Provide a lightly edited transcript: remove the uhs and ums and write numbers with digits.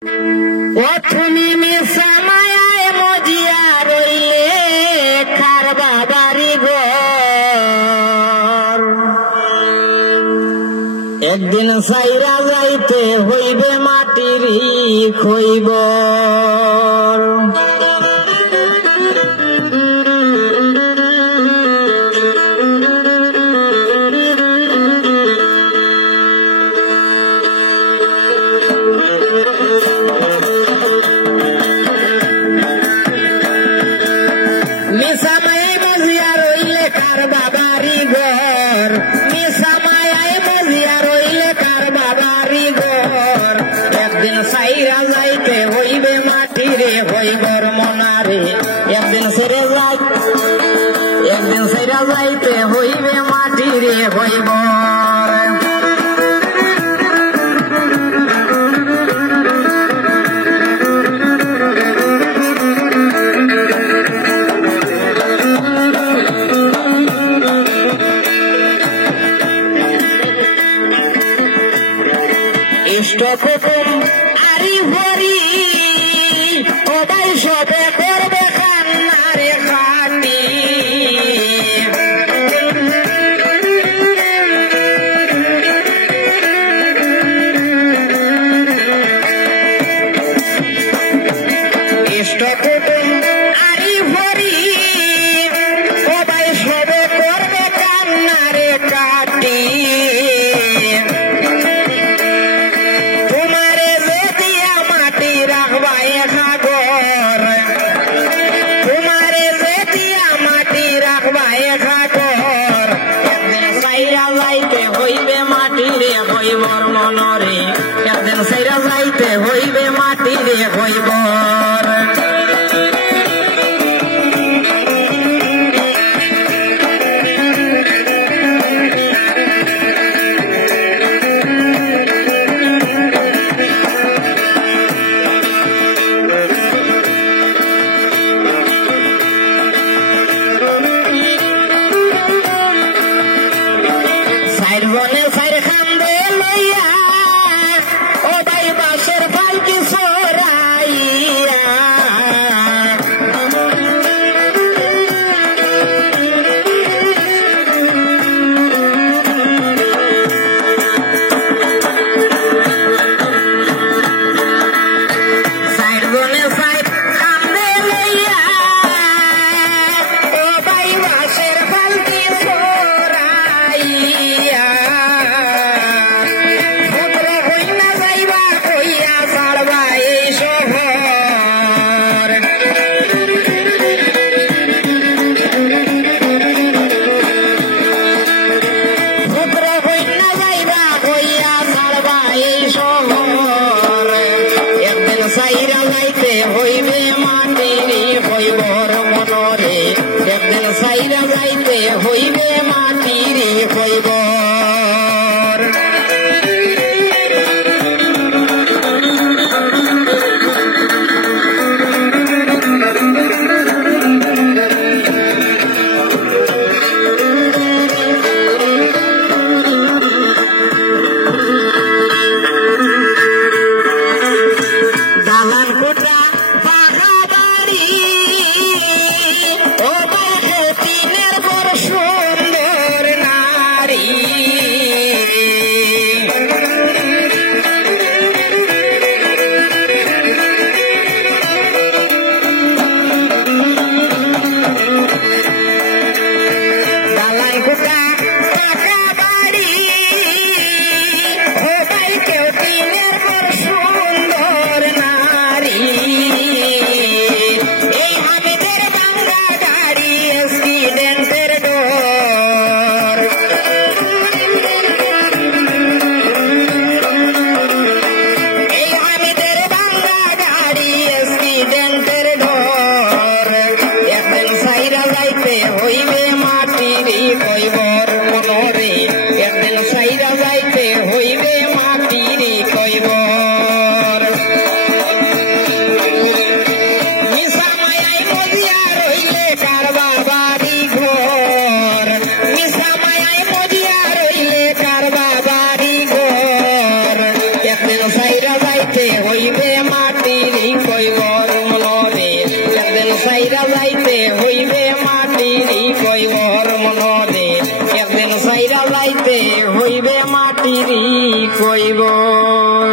ও তুমি মিশা মায়ায় মজিয়া রইলে খার বাবারি ঘর, একদিন সাইরা যাইতে হইবে মাটিরই খইবর। মিশা মায়ায় মজিয়া রইলে কার বাবারি ঘর, মিশা মায়ায় মজিয়া রইলে কার বাবারি ঘর, একদিন সাইরা যাইতে হইবে মাটিরে হইবর মনারে, একদিন সাইরা যাইতে হইবে মাটিরে হইবর। ইষ্ট কুটুম আরি ভরি সবাই সবে করবে কান্নারে খাটি, ইষ্ট কুটুম আরি ভরি সবাই সবে করবে কান্নারে কাটি, হইবে মাটিরে হইবর মনরে, একদিন সাইরা যাইতে হইবে মাটিরে হইবর। বনে সাইর খান্দে লইয়া ও ভাই বাসের পালকি সরাইয়া, মাটিরি কইবর মনরে একদিন সাইরা যাইতে হইবে মাটিরি কইবর মনরে একদিন সাইরা যাইতে হইবে মাটিরি কইবর।